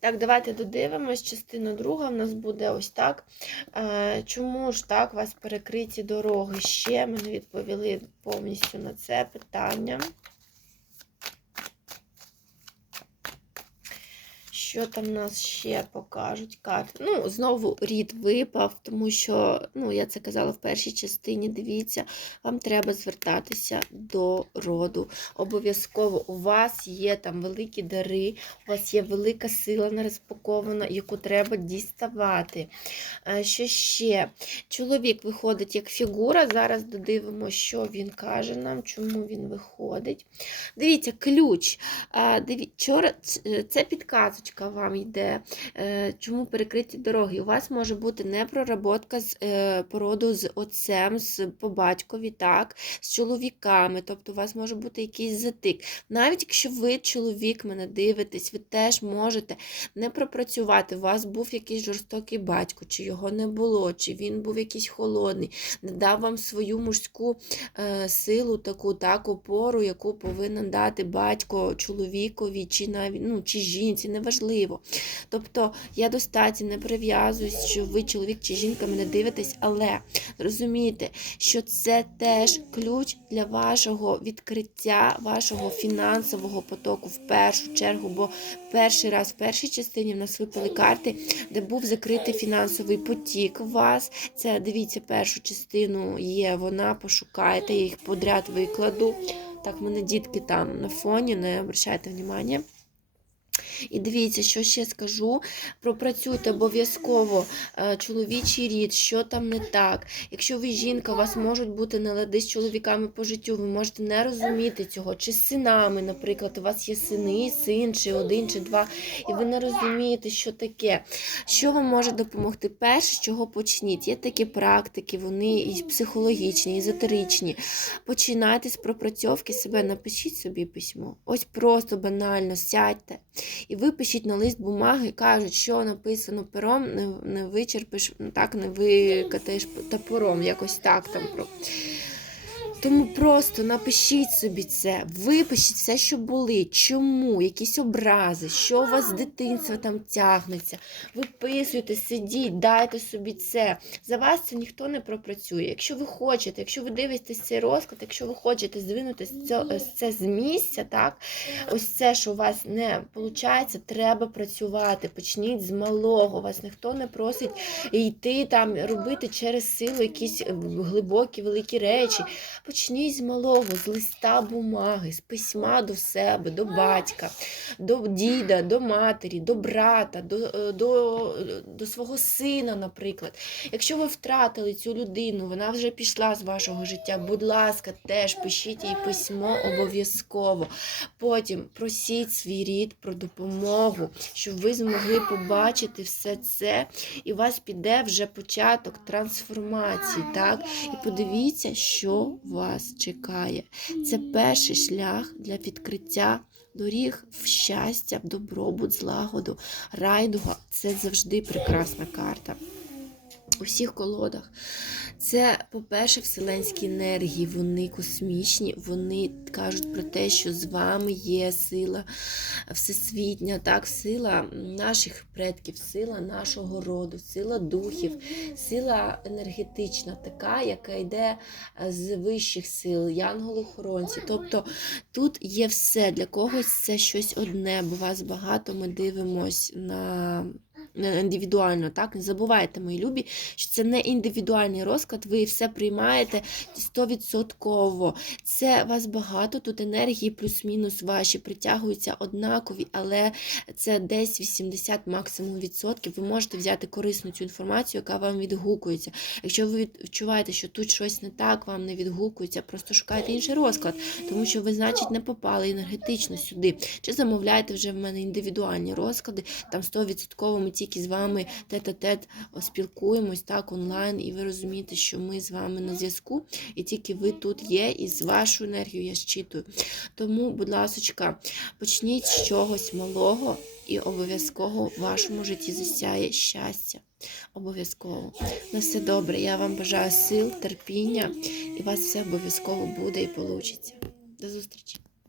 Так, давайте додивимось. Частина друга в нас буде ось так. Е, Чому ж так у вас перекриті дороги? Ще ми не відповіли повністю на це питання. Що там нас ще покажуть карти? Ну, знову рід випав, тому що, ну, я це казала в першій частині. Дивіться, вам треба звертатися до роду. Обов'язково у вас є там великі дари, у вас є велика сила не розпакована, яку треба діставати. Е, Що ще? Чоловік виходить як фігура. Зараз додивимося, що він каже нам, чому він виходить. Дивіться, ключ. Диві- чора- Це підказочка вам йде. Е, Чому перекриті дороги? У вас може бути непроработка з е, породу з отцем, з по батькові, так, з чоловіками. Тобто у вас може бути якийсь затик. Навіть якщо ви чоловік мене дивитесь, ви теж можете не пропрацювати. У вас був якийсь жорстокий батько, чи його не було, чи він був якийсь холодний, не дав вам свою мужську е, силу, таку так, опору, яку повинен дати батько чоловікові, чи навіть ну, чи жінці, неважливо. Тобто я до статі не прив'язуюсь, що ви чоловік чи жінка мене дивитесь, але розумійте, що це теж ключ для вашого відкриття, вашого фінансового потоку в першу чергу, бо перший раз в першій частині в нас випали карти, де був закритий фінансовий потік у вас. Це дивіться, першу частину є, вона пошукайте, я їх подряд викладу. Так, в мене дітки там на фоні, не обращайте внимання. І дивіться, що ще скажу. Пропрацюйте обов'язково е, чоловічий рід, що там не так. Якщо ви жінка, у вас можуть бути налади з чоловіками по життю, ви можете не розуміти цього, чи з синами, наприклад, у вас є сини, син, чи один, чи два, і ви не розумієте, що таке. Що вам може допомогти? Перше, з чого почніть. Є такі практики, вони і психологічні, і езотеричні. Починайте з пропрацьовки себе, напишіть собі письмо. Ось просто банально сядьте і випишіть на лист бумаги, кажуть, що написано пером, не, не вичерпиш, так не викатаєш топором, якось так там. Тому просто напишіть собі це, випишіть все, що були, чому, якісь образи, що у вас з дитинства там тягнеться. Виписуйте, сидіть, дайте собі це. За вас це ніхто не пропрацює. Якщо ви хочете, якщо ви дивитесь цей розклад, якщо ви хочете здвинути це, це з місця, так, ось це, що у вас не виходить, треба працювати. Почніть з малого. Вас ніхто не просить йти там, робити через силу якісь е, глибокі, великі речі. Почніть з малого, з листа бумаги, з письма до себе, до батька, до діда, до матері, до брата, до, е, до, до свого сина, наприклад. Якщо ви втратили цю людину, вона вже пішла з вашого життя, будь ласка, теж пишіть їй письмо обов'язково. Потім просіть свій рід про допомогу, щоб ви змогли побачити все це, і у вас піде вже початок трансформації. так? І подивіться, що вас чекає. Це перший шлях для відкриття доріг в щастя, в добробут, злагоду. Райдуга це завжди прекрасна карта. У всіх колодах. Це, по-перше, вселенські енергії, вони космічні, вони кажуть про те, що з вами є сила всесвітня, так, сила наших предків, сила нашого роду, сила духів, сила енергетична, така, яка йде з вищих сил, янголи-хоронці. Тобто тут є все. Для когось це щось одне, бо вас багато ми дивимось на. Не Індивідуально, так, не забувайте, мої любі, що це не індивідуальний розклад, ви все приймаєте 100%. Це вас багато, тут енергії плюс-мінус ваші притягуються однакові, але це десь 80 максимум відсотків. Ви можете взяти корисну цю інформацію, яка вам відгукується. Якщо ви відчуваєте, що тут щось не так, вам не відгукується, просто шукайте інший розклад, тому що ви, значить, не попали енергетично сюди. Чи замовляєте вже в мене індивідуальні розклади, там 100% ми тільки з вами тет-а-тет спілкуємось так онлайн, і ви розумієте, що ми з вами на зв'язку, і тільки ви тут є, і з вашу енергію я щитую. Тому, будь ласка, почніть з чогось малого і обов'язково в вашому житті засяє щастя. Обов'язково. На все добре. Я вам бажаю сил, терпіння, і у вас все обов'язково буде і вийде. До зустрічі!